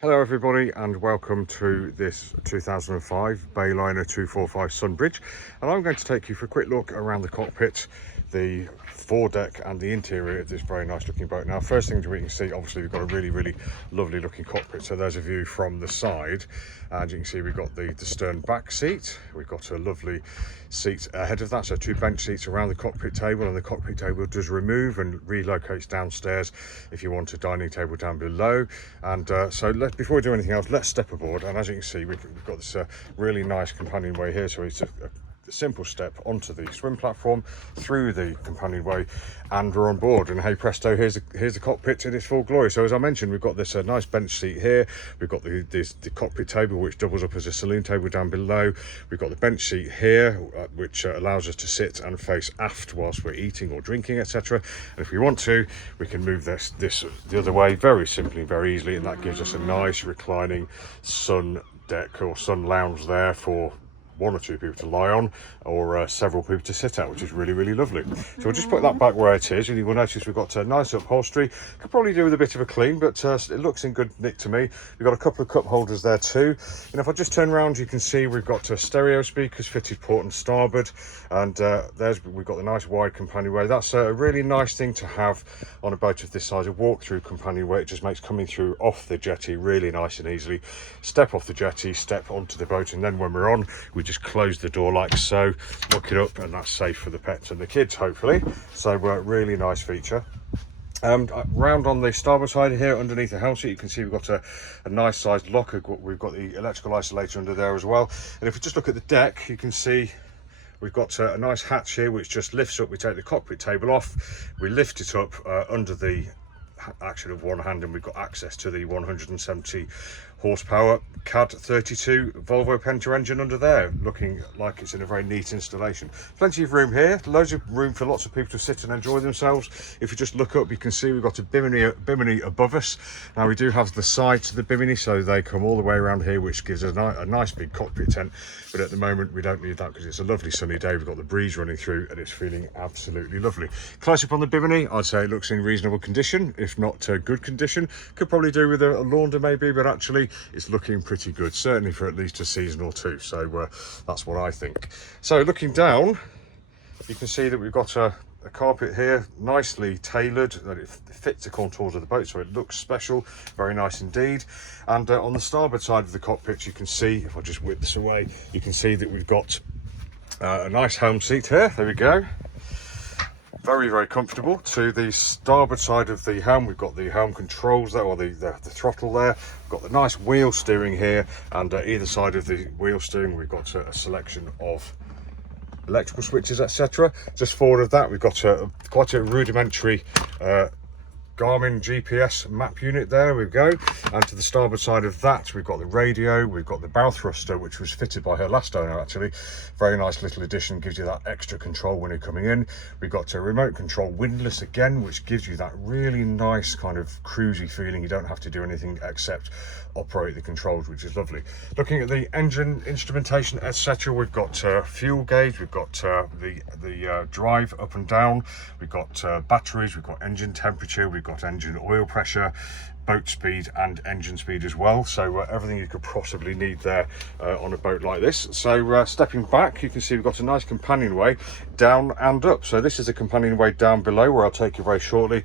Hello everybody and welcome to this 2005 Bayliner 245 Sunbridge, and I'm going to take you for a quick look around the cockpit, the foredeck and the interior of this very nice looking boat. Now, first thing we can see, obviously we've got a really lovely looking cockpit. So there's a view from the side, and you can see we've got the stern back seat. We've got a lovely seat ahead of that, so two bench seats around the cockpit table, and the cockpit table does remove and relocates downstairs if you want a dining table down below. And before we do anything else, let's step aboard. And as you can see, we've got this really nice companionway here, so it's a simple step onto the swim platform, through the companionway, and we're on board. And hey presto, here's the cockpit in its full glory. So as I mentioned, we've got this nice bench seat here. We've got the cockpit table, which doubles up as a saloon table down below. We've got the bench seat here, which allows us to sit and face aft whilst we're eating or drinking, etc. And if we want to, we can move this the other way very simply, very easily, and that gives us a nice reclining sun deck or sun lounge there for one or two people to lie on, or several people to sit at, which is really lovely. So we'll just put that back where it is, and you will notice we've got a nice upholstery. Could probably do with a bit of a clean, but it looks in good nick to me. We've got a couple of cup holders there too, and if I just turn around, you can see we've got stereo speakers fitted port and starboard, and we've got the nice wide companionway. That's a really nice thing to have on a boat of this size, a walk-through companionway. It just makes coming through off the jetty really nice and easily. Step off the jetty, step onto the boat, and then when we're on, we just close the door like so, lock it up, and that's safe for the pets and the kids, hopefully. So really nice feature. Round on the starboard side here, underneath the helm seat, you can see we've got a nice sized lock. We've got the electrical isolator under there as well. And if we just look at the deck, you can see we've got a nice hatch here which just lifts up. We take the cockpit table off, we lift it up under the action of one hand, and we've got access to the 170 horsepower CAD 32 Volvo Penta engine under there, looking like it's in a very neat installation. Plenty of room here, loads of room for lots of people to sit and enjoy themselves. If you just look up, you can see we've got a bimini above us. Now we do have the side to the bimini, so they come all the way around here, which gives a nice big cockpit tent. But at the moment we don't need that because it's a lovely sunny day. We've got the breeze running through and it's feeling absolutely lovely. Close up on the bimini, I'd say it looks in reasonable condition, if not good condition. Could probably do with a launder maybe, but actually it's looking pretty good, certainly for at least a season or two. So that's what I think. So looking down, you can see that we've got a carpet here, nicely tailored, that it fits the contours of the boat, so it looks special, very nice indeed. And on the starboard side of the cockpit, you can see, if I just whip this away, you can see that we've got a nice helm seat here. There we go. Very comfortable. To the starboard side of the helm, we've got the helm controls there, or the throttle there. We've got the nice wheel steering here, and either side of the wheel steering we've got a selection of electrical switches, etc. Just forward of that, we've got quite a rudimentary Garmin GPS map unit. There we go. And to the starboard side of that, we've got the radio, we've got the bow thruster, which was fitted by her last owner actually. Very nice little addition, gives you that extra control when you're coming in. We've got a remote control windlass again, which gives you that really nice kind of cruisy feeling. You don't have to do anything except operate the controls, which is lovely. Looking at the engine instrumentation, etc., we've got fuel gauge, we've got the drive up and down, we've got batteries, we've got engine temperature, we've got engine oil pressure, boat speed and engine speed as well. So everything you could possibly need there on a boat like this. So stepping back, you can see we've got a nice companionway down and up. So this is a companionway down below, where I'll take you very shortly.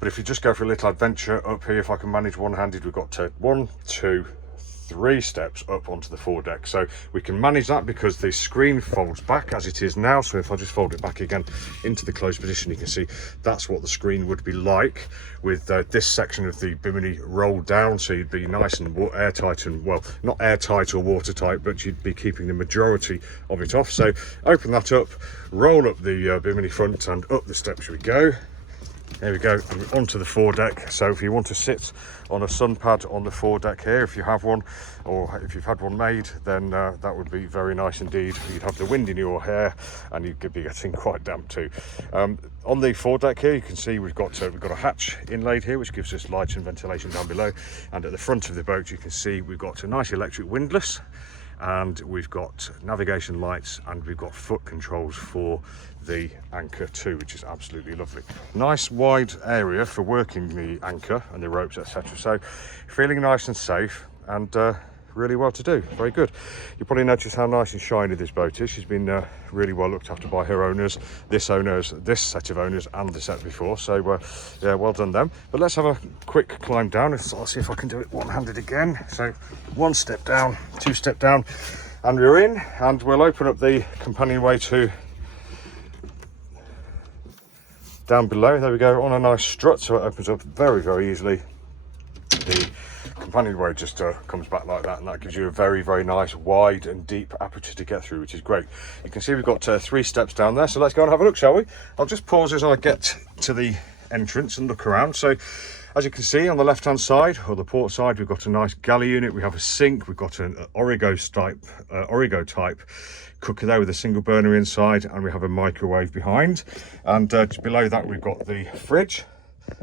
But if you just go for a little adventure up here, if I can manage one-handed, we've got 1, 2, 3 steps up onto the foredeck. So we can manage that because the screen folds back as it is now. So if I just fold it back again into the closed position, you can see that's what the screen would be like with this section of the bimini rolled down. So you'd be nice and airtight, and well, not airtight or watertight, but you'd be keeping the majority of it off. So open that up, roll up the bimini front, and up the steps we go. There we go, and onto the foredeck. So if you want to sit on a sun pad on the foredeck here, if you have one, or if you've had one made, then that would be very nice indeed. You'd have the wind in your hair, and you could be getting quite damp too. On the foredeck here, you can see we've got a hatch inlaid here, which gives us light and ventilation down below. And at the front of the boat, you can see we've got a nice electric windlass. and we've got navigation lights, and we've got foot controls for the anchor too, which is absolutely lovely. Nice wide area for working the anchor and the ropes, etc. So feeling nice and safe, and really well to do. Very good. You probably notice how nice and shiny this boat is. She's been really well looked after by her owners, this set of owners, and the set before. So yeah, well done them. But let's have a quick climb down. I'll see if I can do it one-handed again. So 1 step down, 2 step down, and we're in. And we'll open up the companionway to down below. There we go, on a nice strut, so it opens up very, very easily. The companionway just comes back like that, and that gives you a very, very nice wide and deep aperture to get through, which is great. You can see we've got 3 steps down there, so let's go and have a look, shall we? I'll just pause as I get to the entrance and look around. So as you can see on the left hand side, or the port side, we've got a nice galley unit. We have a sink, we've got an Origo type cooker there with a single burner inside, and we have a microwave behind. And below that we've got the fridge.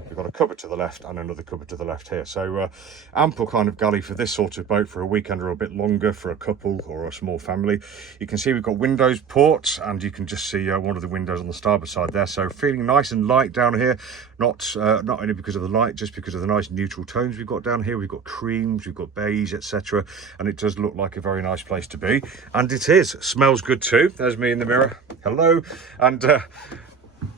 We've got a cupboard to the left and another cupboard to the left here. So ample kind of galley for this sort of boat for a weekend or a bit longer for a couple or a small family. You can see we've got windows ports, and you can just see one of the windows on the starboard side there. So feeling nice and light down here, not only because of the light, just because of the nice neutral tones we've got down here. We've got creams, we've got beige, etc. And it does look like a very nice place to be. And it is. Smells good too. There's me in the mirror. Hello. And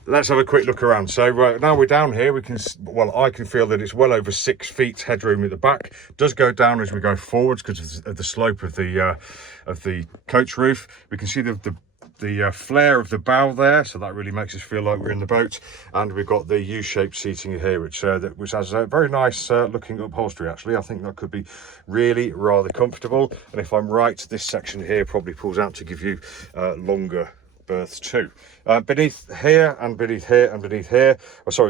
let's have a quick look around. So now we're down here, I can feel that it's well over 6 feet headroom at the back. It does go down as we go forwards because of the slope of the coach roof. We can see the flare of the bow there, so that really makes us feel like we're in the boat. And we've got the U-shaped seating here, which has a very nice looking upholstery. Actually, I think that could be really rather comfortable. And if I'm right, this section here probably pulls out to give you longer berths too. Beneath here and beneath here and beneath here,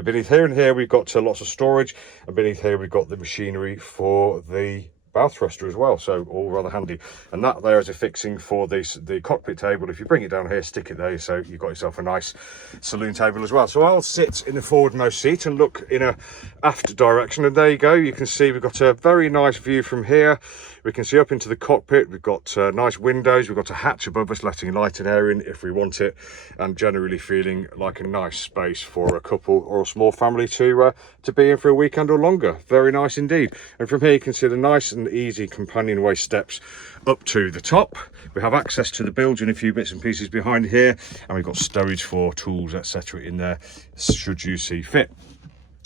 beneath here and here we've got lots of storage, and beneath here we've got the machinery for the bow thruster as well, so all rather handy. And that there is a fixing for the cockpit table. If you bring it down here, stick it there, so you've got yourself a nice saloon table as well. So I'll sit in the forwardmost seat and look in a aft direction, and there you go. You can see we've got a very nice view from here. We can see up into the cockpit. We've got nice windows. We've got a hatch above us letting light and air in if we want it, and generally feeling like a nice space for a couple or a small family to be in for a weekend or longer. Very nice indeed. And from here you can see the nice and easy companionway steps up to the top. We have access to the bilge and a few bits and pieces behind here, and we've got storage for tools, etc. in there should you see fit.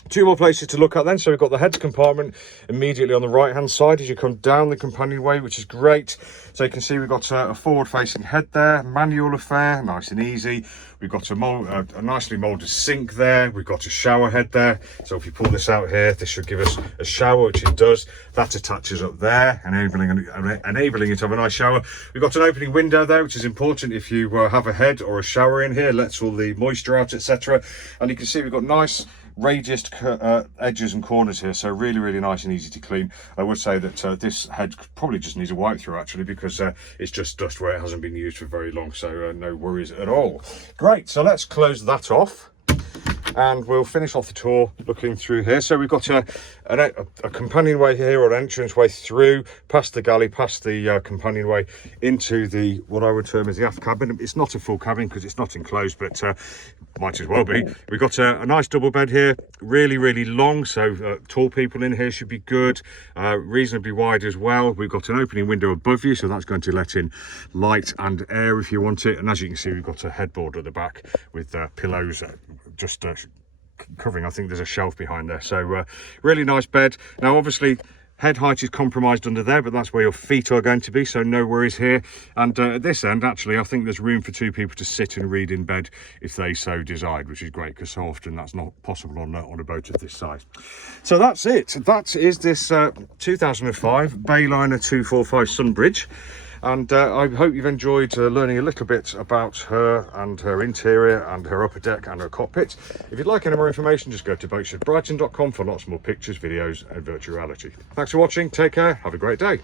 2 more places to look at then. So we've got the heads compartment immediately on the right hand side as you come down the companionway, which is great. So you can see we've got a forward facing head there, manual affair, nice and easy. We've got a nicely moulded sink there. We've got a shower head there. So if you pull this out here, this should give us a shower, which it does. That attaches up there, enabling it to have a nice shower. We've got an opening window there, which is important if you have a head or a shower in here. Lets all the moisture out, etc. And you can see we've got nice radiused edges and corners here, so really, really nice and easy to clean. I would say that this head probably just needs a wipe through actually, because it's just dust where it hasn't been used for very long, so no worries at all. Great, so let's close that off and we'll finish off the tour looking through here. So we've got a companionway here, or an entranceway through past the galley, past the companionway into the what I would term as the aft cabin. It's not a full cabin because it's not enclosed, but might as well be. We've got a nice double bed here, really, really long, so tall people in here should be good. Reasonably wide as well. We've got an opening window above you, so that's going to let in light and air if you want it. And as you can see, we've got a headboard at the back with pillows just covering. I think there's a shelf behind there, so really nice bed. Now obviously head height is compromised under there, but that's where your feet are going to be, so no worries here. And at this end actually I think there's room for 2 people to sit and read in bed if they so desired, which is great because so often that's not possible on a boat of this size. So that's it. That is this 2005 Bayliner 245 Sunbridge. And I hope you've enjoyed learning a little bit about her and her interior and her upper deck and her cockpit. If you'd like any more information, just go to boatshedbrighton.com for lots more pictures, videos and virtual reality. Thanks for watching, take care, have a great day.